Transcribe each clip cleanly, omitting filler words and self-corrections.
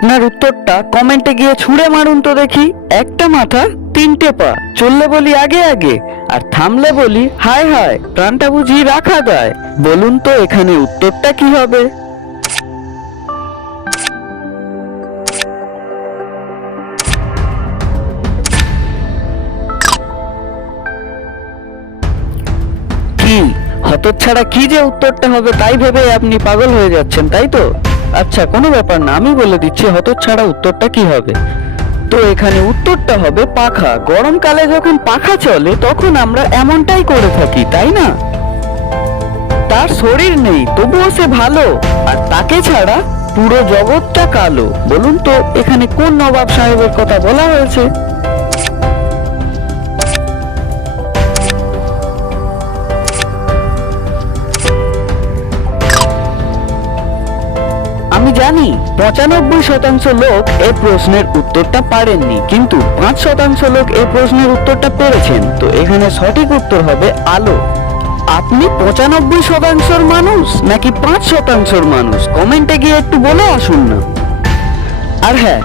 আপনার উত্তরটা কমেন্টে গিয়ে ছুঁড়ে মারুন তো দেখি। একটা মাথা, তিনটে পা, চললে বলি আগে আগে, আর থামলে বলি হায় হায়, প্রাণটা বুঝি রাখা দায়। বলুন তো এখানে উত্তরটা কি হবে? কি হতচ্ছাড়া, কি যে উত্তরটা হবে তাই ভেবে আপনি পাগল হয়ে যাচ্ছেন, তাই তো? আচ্ছা, কোনো ব্যাপার না, আমি বলে দিচ্ছি হতচ্ছাড়া উত্তরটা কি হবে। তো এখানে উত্তরটা হবে পাখা। গরমকালে যখন পাখা চলে তখন আমরা এমনটাই করে থাকি, তাই না? তার শরীর নেই তবুও সে ভালো, আর তাকে ছাড়া পুরো জগৎটা কালো। বলুন তো এখানে কোন নবাব সাহেবের কথা বলা হয়েছে? আমি জানি 95% লোক এই প্রশ্নের উত্তরটা পারেননি, কিন্তু 5% লোক এই প্রশ্নের উত্তরটা পেরেছেন। তো এখানে সঠিক উত্তর হবে আলো। আপনি 95%র মানুষ নাকি 5%র মানুষ, কমেন্টে গিয়ে একটু বলে আসুন না। আর হ্যাঁ,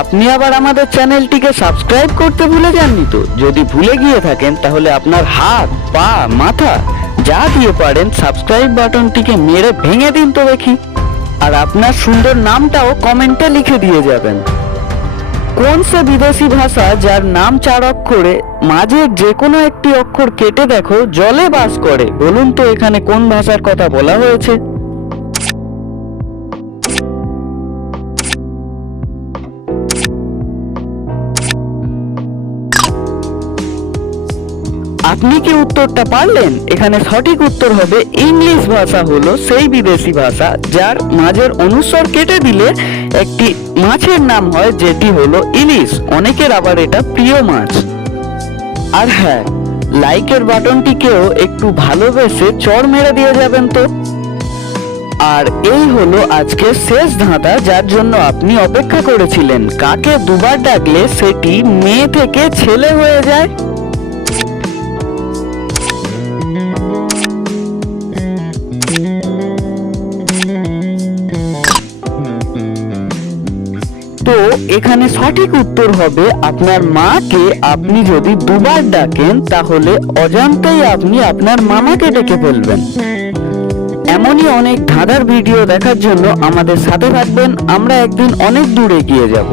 আপনি আবার আমাদের চ্যানেলটিকে সাবস্ক্রাইব করতে ভুলে যাননি তো? যদি ভুলে গিয়ে থাকেন তাহলে আপনার হাত, পা, মাথা যা দিয়ে পারেন সাবস্ক্রাইব বাটনটিকে মেরে ভেঙে দিন তো দেখি। আর আপনার সুন্দর নামটাও কমেন্টে লিখে দিয়ে যাবেন। কোন সে বিদেশি ভাষা যার নাম 4 অক্ষরে, মাঝের যে কোনো একটি অক্ষর কেটে দেখো জলে বাস করে? বলুন তো এখানে কোন ভাষার কথা বলা হয়েছে? আপনি কি উত্তরটা পারলেন? এখানে সঠিক উত্তর হবে ইংলিশ ভাষা হলো সেই বিদেশি ভাষা যার মাঝের অনুস্বর কেটে দিলে একটি মাছের নাম হয়, যেটি হলো ইলিশ। অনেকের আবার এটা প্রিয় মাছ। আর হ্যাঁ, লাইকের বাটনটিকেও একটু ভালোবেসে চড় মেরে দিয়ে যাবেন তো। আর এই হলো আজকের শেষ ধাঁধা, যার জন্য আপনি অপেক্ষা করেছিলেন। কাকে দুবার ডাকলে সেটি মেয়ে থেকে ছেলে হয়ে যায়? তো এখানে সঠিক উত্তর হবে আপনার মাকে আপনি যদি দুবার ডাকেন তাহলে অজান্তেই আপনি আপনার মামাকে ডেকে ফেলবেন। এমনই অনেক ধাঁধার ভিডিও দেখার জন্য আমাদের সাথে থাকবেন। আমরা একদিন অনেক দূরে এগিয়ে যাব।